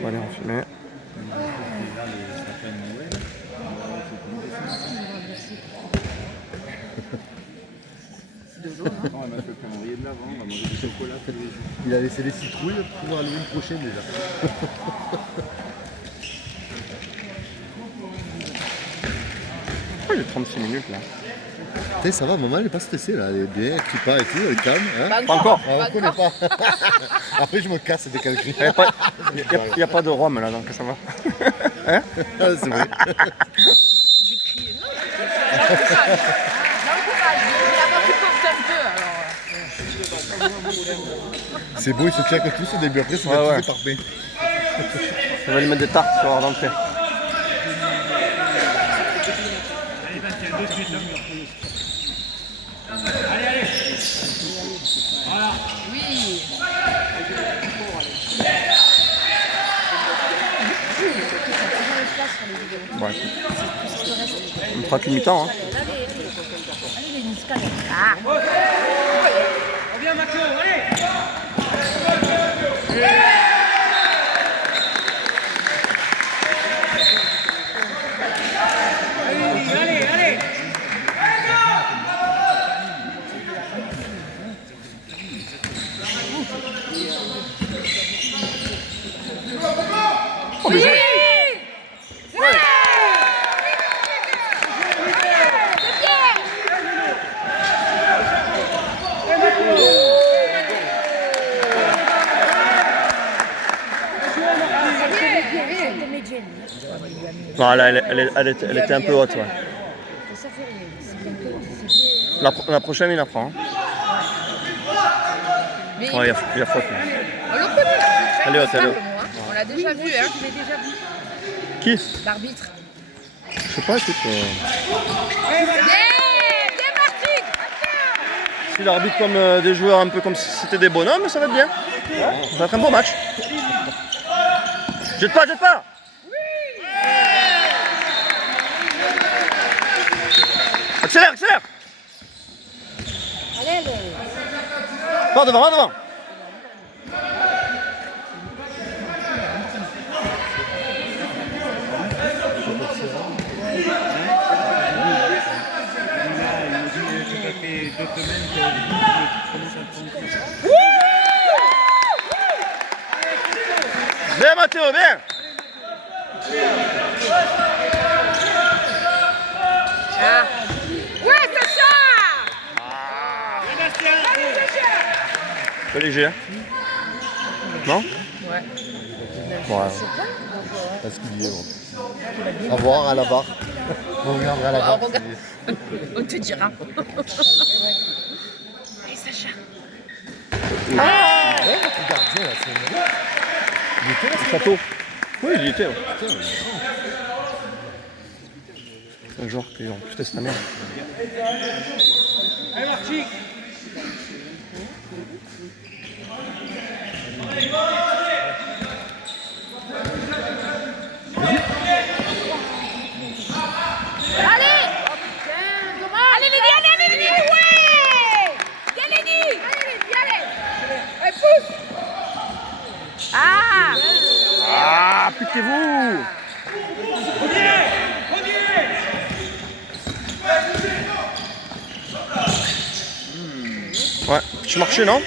On va aller en fumer. Il a laissé les citrouilles pour Halloween prochaine déjà. Oh, il est 36 minutes là. T'sais, ça va, maman elle est pas stressée là, elle est bien, qui part et tout, elle est calme. Hein, Pas encore. on connaît pas. Après je me casse dès qu'elle crie. Il n'y a pas de rhum là, donc ça va. Hein? Ah, c'est vrai. Je crie, non, j'encourage. Il a pas pu porter un peu, alors. C'est beau, ils se claquent tous au début, après c'est Ouais, ouais. parfait. On va lui mettre des tartes sur l'heure d'entrée. Oui. Bon, écoute. On fera qu'une mi-temps. Hein. Allez, les Niska, là. Reviens Macron, allez. Allez, allez. Oh, mais non, elle était un peu haute. Ouais. La prochaine, il la prend. Hein. Ouais, il y a faute. Là. On le connaît. Elle est haute, elle est haute. On l'a déjà vu, hein. Qui? L'arbitre. Je sais pas, écoute. Si l'arbitre comme des joueurs un peu comme si c'était des bonhommes, ça va être bien. Ça va être un beau match. Jette pas, jette pas! Accélère, accélère! Allez, Va devant, va devant! Bien Mathéo, bien! ouais, Sacha! C'est léger, hein? Non? Ouais. Ouais. Parce qu'il y est. Au revoir à la barre. On regardera à la barre. On te dira. Allez, Sacha. Ouais, le gardien là, c'est vrai. Il était là, Le château. Oui, il y était. Ouais. C'est un joueur qui en plus teste sa mère. Allez Marty. Allez! Allez, Lady, allez, Lady! Ouais! Viens, Lady! Allez! Pousse! Ah! Ah, piquez-vous! Ouais, tu marchais, non?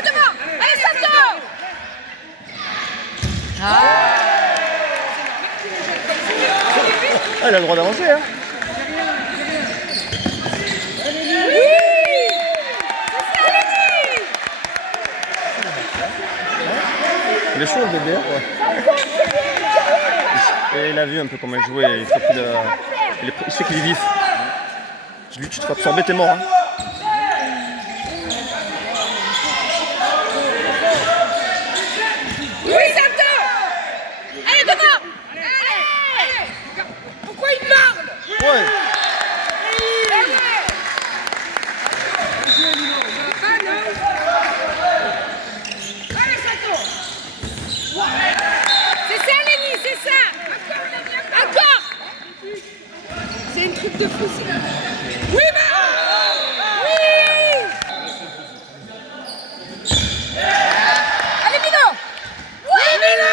Devant! Allez, Santo! Ah, il a le droit d'avancer, hein? Il est chaud, le bébé. Ouais. Et il a vu un peu comment il jouait. Il sait qu'il est vif. Lui, tu te fais absorber, t'es mort. Hein. truc de fou, c'est... Oui, oui. Allez, Mino. Oui, Mino.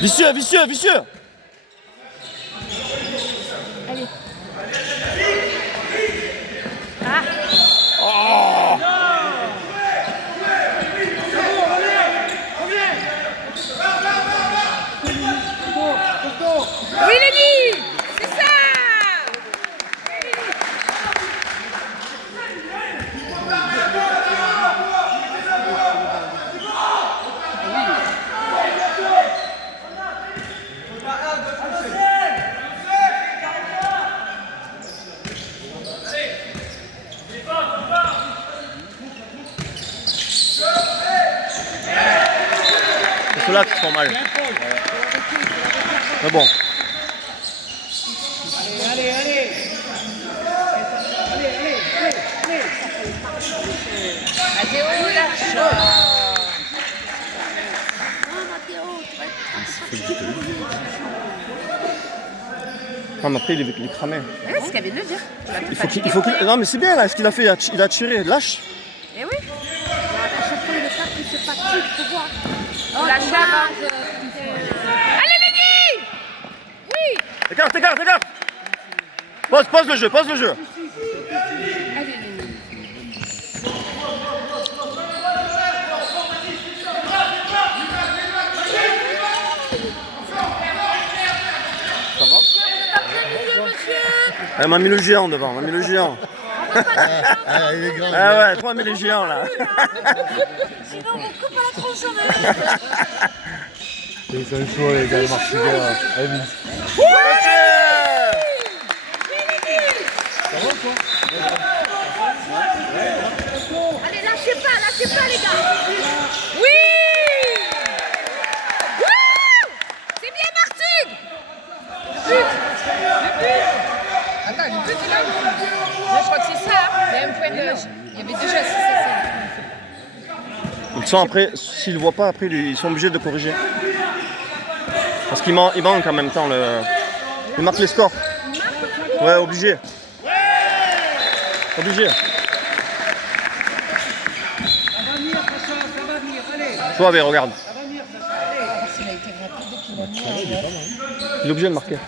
Vicieux, vicieux, vicieux. Allez. Ah. Oh. Oui, Lenny. C'est ça. C'est ceux-là qui font mal. Mais bon. Allez, allez. Mathéo, lâche. Non, mais après, il est cramé. C'est ce qu'elle vient de le dire. Il faut qu'il... Non, mais c'est bien là, ce qu'il a fait. Il a tiré. Lâche. Eh oui. À chaque fois, il est ça qui se fatigue, faut voir. Lâche avant. Allez, Lenny. Oui. Écarte, écarte, écarte. Pose le jeu, pose le jeu. Allez, Lenny. Ça va? Monsieur. Elle m'a mis le géant devant, elle m'a mis le géant. Ah, il est grand. Ah ouais, toi, mets les géants là. Sinon, on coupe à la tronçonneuse. Ils sont chauds, les gars, les Marseillais. Allez, vite. Allez, lâchez pas, les gars. Oui. Wouh. C'est bien, Martine. Le but. Attends, le but, là. Moi, je crois que c'est ça. Il y a un point de... Il y avait déjà... Ils sont après, s'ils ne voient pas, après, ils sont obligés de corriger. Parce qu'il manque en même temps le... Il marque les scores. Ouais, obligé. Obligé. Ça va venir, Sacha, ça va venir, allez. Toi, regarde. Ça va venir, Sacha, allez. Il est obligé de marquer.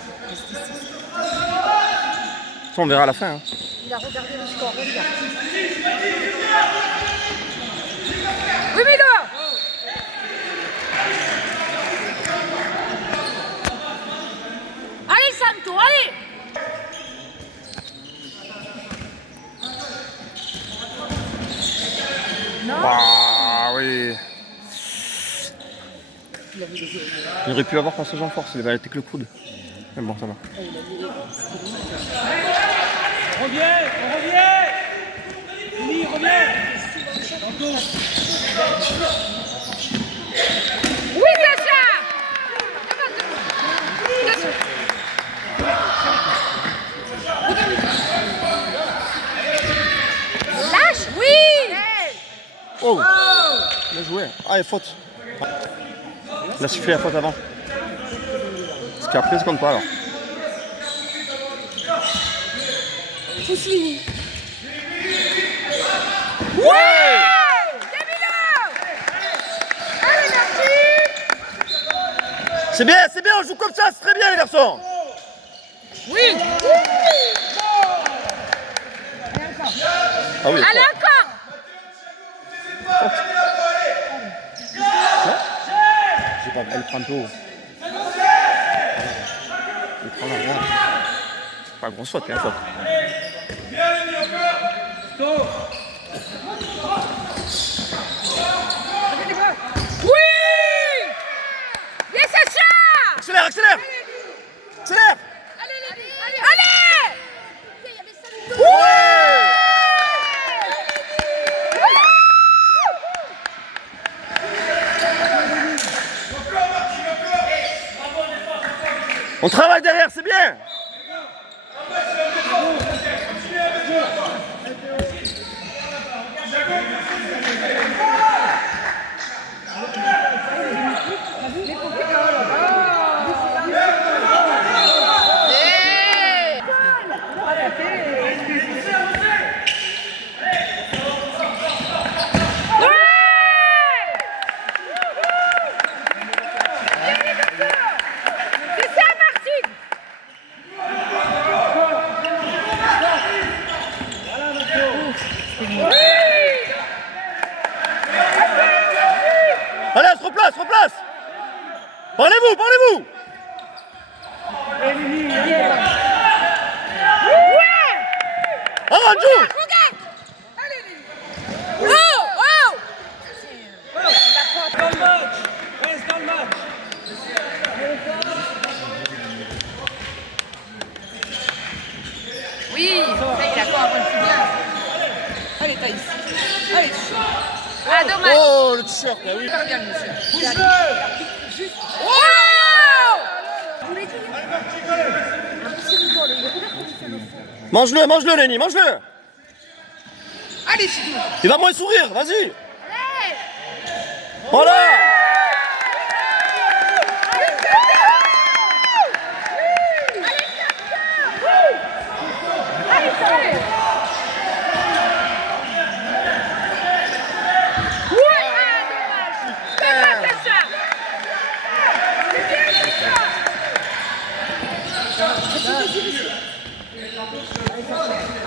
Ça, on verra à la fin. Hein. Il a regardé le score, regarde. Oui, Milo. Allez, Santo, allez. Non. Ah oui. Il aurait pu avoir passage en force, il avait arrêté que le coude. Mais bon, ça va. On revient. Denis, reviens. Tantôt. Oui, Sacha. Lâche, oui. Oh, bien joué. Ah, il faute. Il a sifflé la faute avant. Ce qui après, ça compte pas alors. Poussini. Ouais. Allez, merci. C'est bien, on joue comme ça, c'est très bien les garçons. Oui. Ah oui, Allez, encore. j'ai pas, elle prend un peu haut. Elle prend la droite. Pas grosse faute, hein, faute. Oui. Yes, Sacha. Accélère, accélère. Accélère. Allez. On travaille derrière, c'est bien. Allez, on se replace, replace. Parlez-vous, parlez-vous. Ah, Joe. Oui, ça il a quoi avant le bien. Allez Thaïs. Allez, ah dommage. Oh, le t-shirt, là, oui. Super bien monsieur. Mange-le, mange-le, Lenny, mange-le. Allez, Chidou. Il va moins sourire, vas-y. Voilà.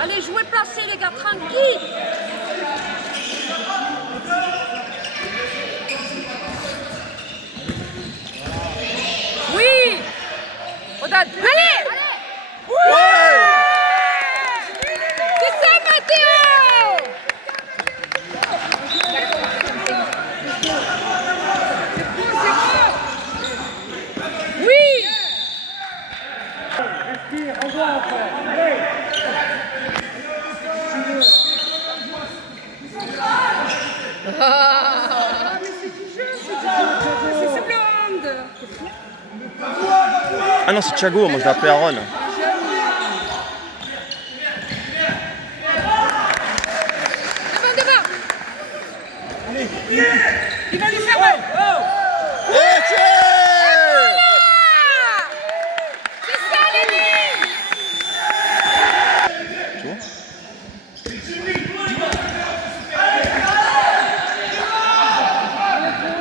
Allez, jouez placé les gars, tranquille. Oui. Odad. Allez. Ouais. C'est ça, Mathéo. Oui. C'est sur le hand. Ah non, c'est Thiago, moi je l'ai appelé Aaron. Devant. Il va lui faire mal. Et tiens. C'est ça, Lenny. Tu vois?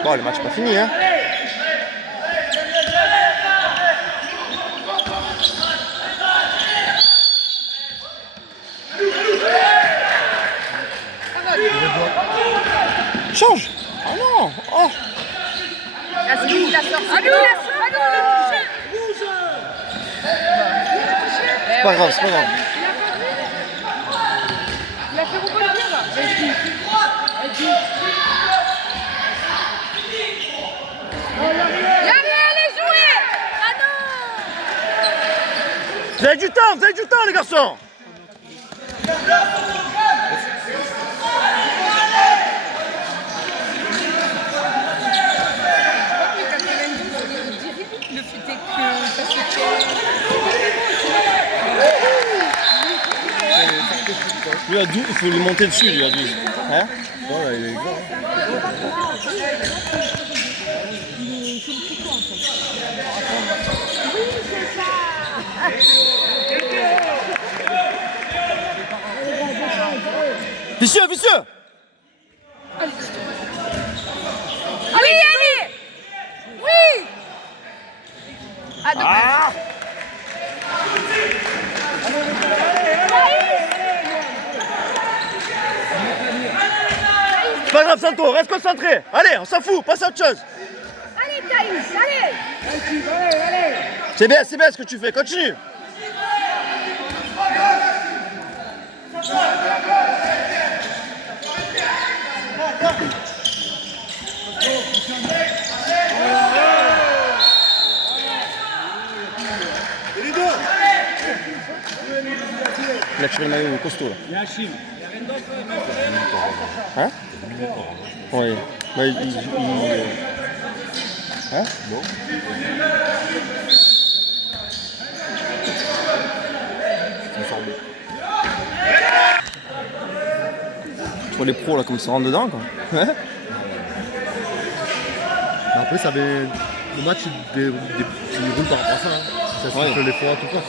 Bon, le match n'est pas fini, hein. Change. Oh non. Oh. Ah, c'est lui qui la sort. C'est lui qui la sort. C'est pas grave, c'est pas grave. Il a fait rebondir là. Allez, jouez. Ah non. Vous avez du temps, les garçons. Le fait est que ça se Lui à 12, il faut lui monter dessus, lui à 12. Hein? Ouais, il est grand. Vicieux, vicieux. Oui, allez. Oui. Ah, dommage. Ah. C'est pas grave, Santo, reste concentré. Allez, on s'en fout, passe à autre chose. Allez, Thaïs, allez. C'est bien ce que tu fais, continue. Il a tiré le maillot costaud là. Hein? Oui. Mais hein? Bon. Tu vois les pros là comme ça rentrent dedans quoi. Ouais. Mais après, ça avait... le match il roule par rapport à ça. Hein. Ça se fait les fois tout cas.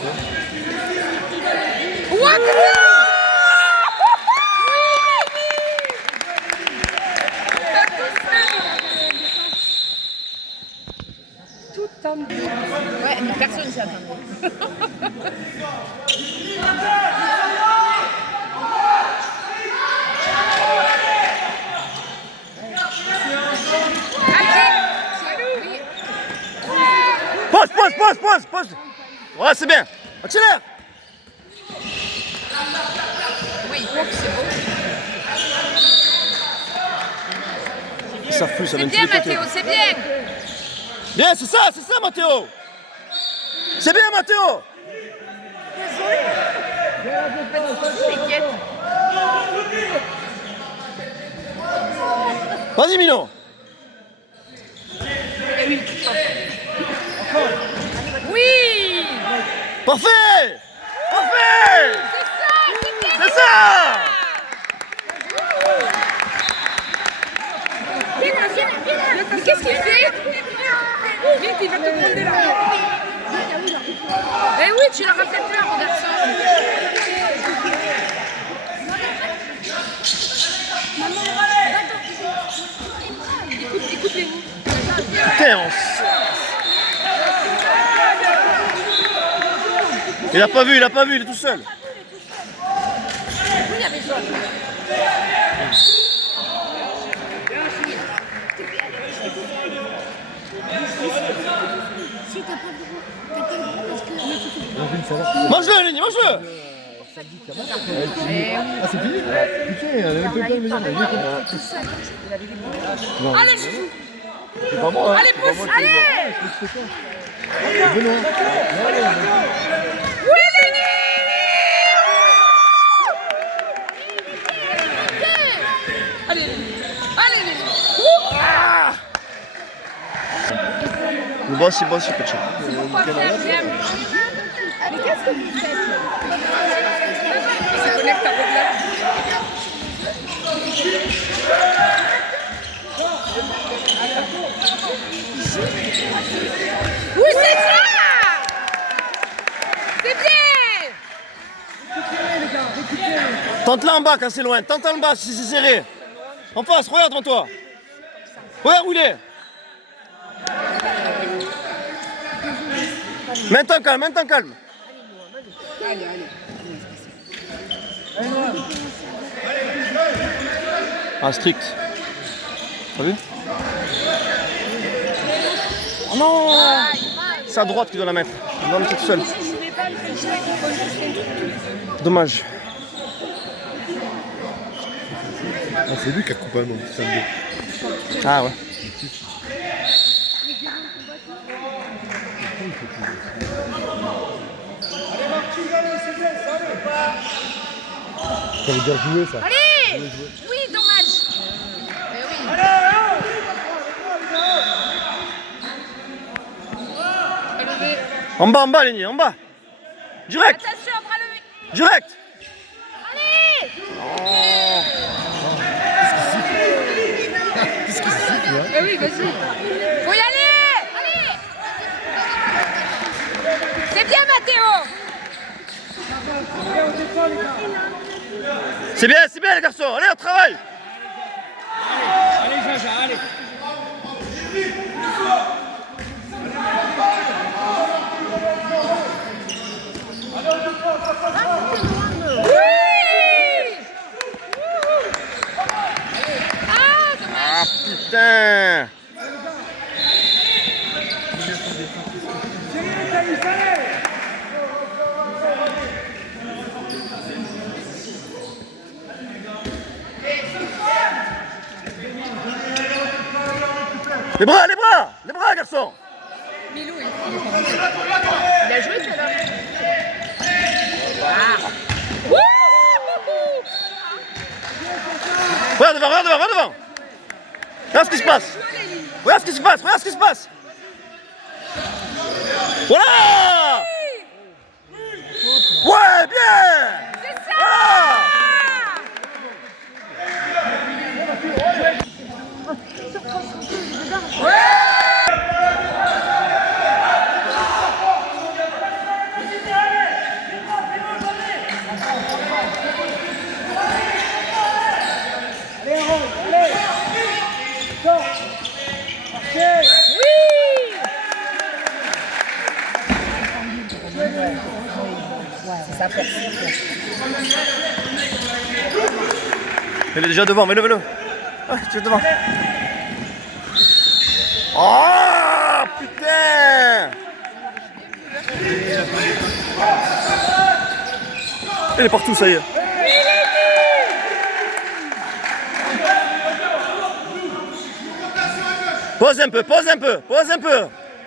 Ouais, mais personne s'y attendait. Pose. Ouais, c'est bien. Accélère. Oui, c'est beau. Ils savent plus, ça vient C'est de tous bien, les côtés. Mathéo, c'est bien. Bien, c'est ça, Mathéo. C'est bien, Mathéo. T'inquiète. Vas-y, Milo. Oui. Parfait. C'est C'est ça. Mais qu'est-ce qu'il fait? Vite, il va te gronder là. Eh oui, tu leur as fait peur, mon garçon. Écoute-les. Putain, Il a pas vu, il est tout seul. Oui, il y avait ça. Si t'as pas le droit parce que... Mange-le, Lenny, mange-le. Ah, c'est fini? Putain, elle avait un peu peur, mais non. Allez, chouchou. C'est pas moi. Allez, pousse, allez. Benoît. Oui, Lenny. Allez, Lenny. Le boss, il bosse, il peut Mais qu'est-ce que vous faites là? Se connecte à Roblox. Oui, c'est ça. C'est bien. Tente là en bas quand c'est loin, tente en bas si c'est serré. En face, regarde devant toi. Regarde où il est. Maintenant calme. Ah, strict. T'as vu? Oh non! C'est à droite qui doit la mettre. Il doit la mettre tout seul. Dommage. Ah, c'est lui qui a coupé un nom. Ah ouais. Ça veut dire jouer, ça. Allez. Oui, dommage. Eh oui. Allez, En bas, Lenny, en bas. Direct. attention, bras levé. Direct. Allez. Qu'est-ce qu'il siffle, là? Eh oui, vas-y. Faut y aller. Allez. C'est bien, Mathéo. C'est bien les garçons. Allez, on travaille. Allez, Jaja, allez. Oui. Ah, dommage. Ah putain. Les bras, garçon. Milou, il a joué tout à l'heure. Ah. Wouhou. Regarde devant. Regarde ce qui se passe. Regarde ce qui se passe. Voilà. Ouais, bien. Ça fait. Elle est déjà devant, mets-le. Ah, tu es devant. Oh putain! Elle est partout, ça y est. Pose un peu.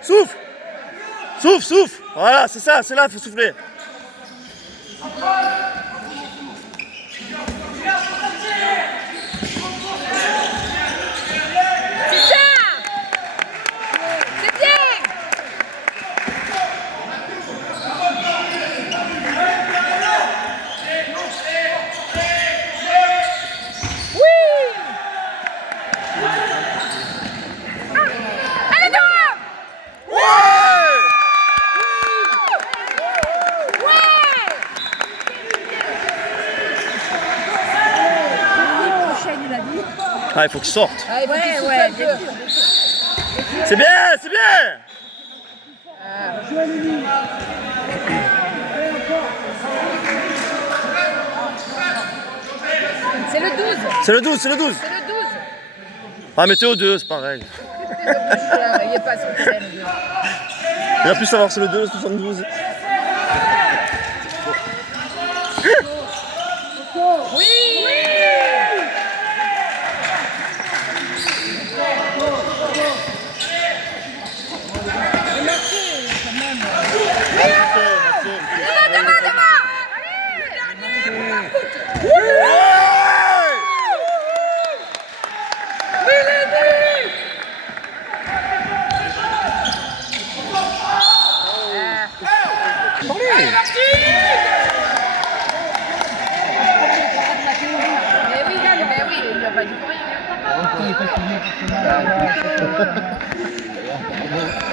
Souffle. Voilà, c'est ça, c'est là, il faut souffler. Ah, il faut qu'il sorte. Ouais. C'est bien. C'est le 12. C'est le 12. Ah, mettez au 2, c'est pareil. Il est pas sur le scène. Il va plus savoir c'est le 2, le 72. Oui.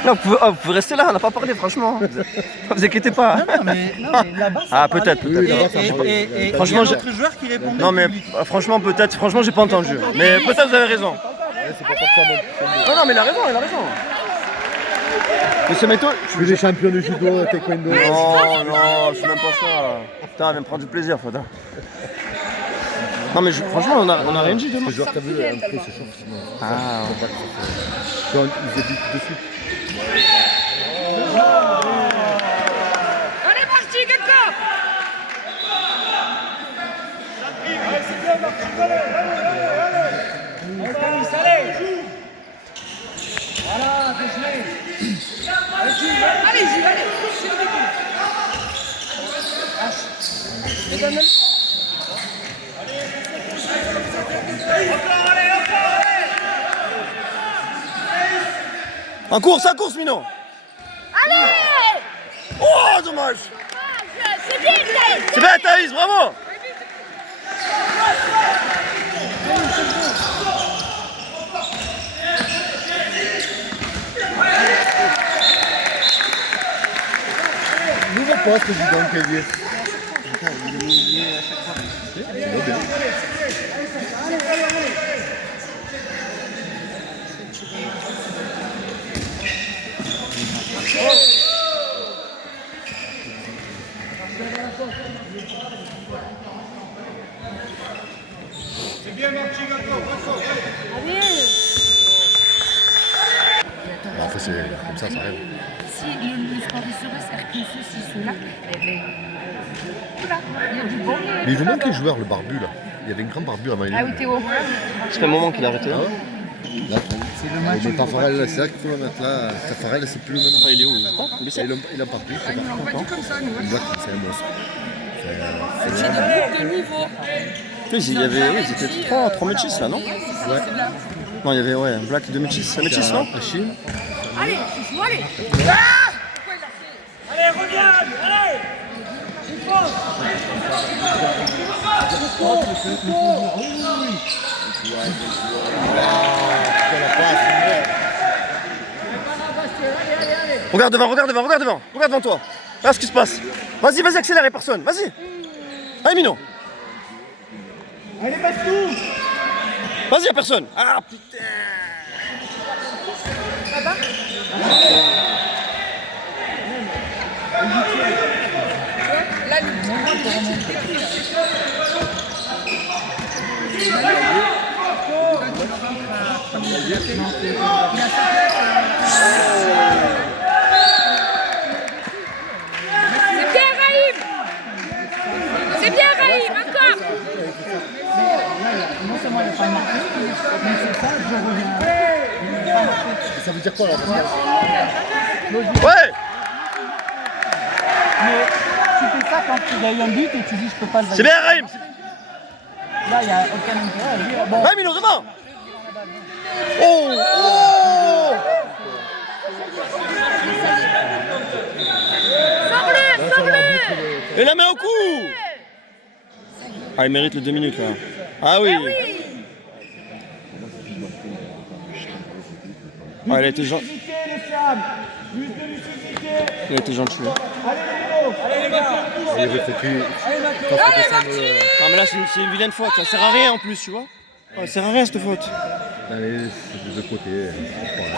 Non, vous pouvez rester là, on n'a pas parlé, franchement. Ne vous inquiétez pas. Non, mais là-bas, Ah, peut-être. Et Franchement, il y a un autre joueur qui répondait. Non, mais franchement, peut-être. Franchement, j'ai pas entendu. Mais peut-être vous avez raison. C'est pas forcément. Non, mais il a raison. Monsieur Meto, Je suis des champions de judo, taekwondo. non, c'est même pas ça. Putain, elle vient me prendre du plaisir, Fada. Non, mais franchement, on a rien dit demain. Les joueurs, t'as vu, un peu se chauffent. Ah, Ils évitent de suite. Allez, parti, quelqu'un. Allez, Gilles, allez. En course, Mino. Allez. Oh, dommage. C'est bien, Thaïs. C'est bien, Thaïs, bravo. Nouveau poste, dis donc, Kévin. Enfin, c'est comme ça arrive. Si le score est sur eux, c'est-à-dire que ceux s'ils sont là, voilà, il y a du bon. Mais il vous manque les joueurs, le barbu là. Il y avait une grande barbu avant. Ah oui, Théo. Ça fait un moment qu'il a arrêté. Là, mais Tafarel, c'est là qu'il faut le mettre là. Tafarel, c'est plus le même. Il est où? Il est Il a pas pris. Ah, non, pas dit comme ça, nous. On voit que c'est un monstre. C'est de niveau. Il y avait, ils étaient trois métis là, non? Ouais. Non, il y avait un black et deux métis. Un métis, non? Achille. Allez, allez. Allez, reviens. Allez. Regarde devant toi. Regarde ce qui se passe. Vas-y, accélère, y'a personne. Vas-y. Allez, Mino. Allez, Bastou. Vas-y, y'a personne. Ah, putain. Là, C'est bien, Raïm. C'est bien, Raïm, encore. Non seulement il n'a pas marqué, mais c'est ça, je reviens. Ça veut dire quoi là? Ouais. Mais tu fais ça quand tu gagnes un but et tu dis je peux pas le C'est valider. bien, Raïm. Là, il n'y a aucun intérêt à dire bon. Ouais, Milo, devant. Oh, oh. Sors-le, sors-le. Et la main au cou. Ah, il mérite les 2 minutes là. Ah oui. Ah, il a été gentil. Il a été gentil. Il refait plus. Ah, mais là, c'est une vilaine faute. Ça sert à rien en plus, tu vois. Ça sert à rien cette faute. Allez, c'est des deux côtés. C'est pareil.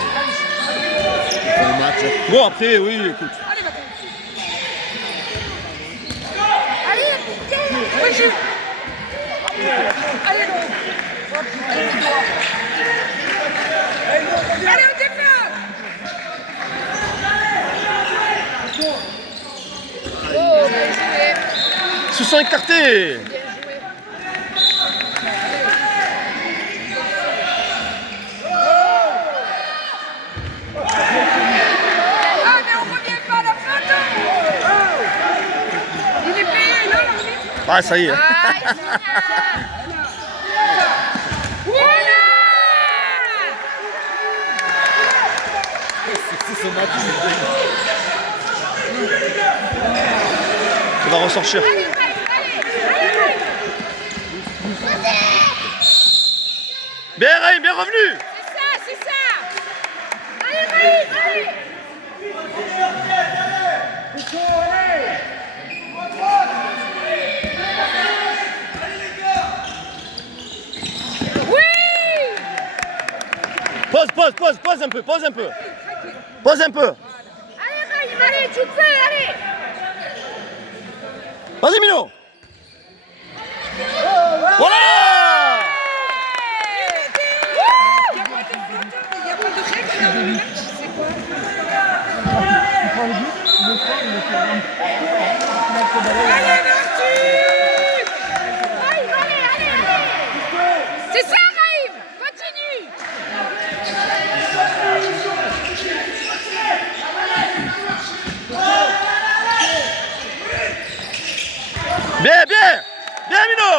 C'est un match. Bon, après, oui, écoute. Allez, allez, allez, on défend. Oh, bien joué. Ils se sont écartés. Bien joué. Ah, mais on revient pas à la faute. Il est payé, là. Ah, ça y est. Ah, voilà. C'est ce match. Il va ressortir. Allez, allez, allez. Bien, Raïm, bien revenu. C'est ça. Allez, Raïm, allez. Oui. Pose un peu, pose un peu. Pose un peu. Allez, Raïm, allez, tu peux, allez. Vas-y, Milo. Voilà. Il n'y a pas de règle dans le match, c'est quoi? Tu prends le but, le prend, il le fait rentrer. Allez, Martine. Raïm, allez. C'est ça, Raïm. Continue. Bien, Milo.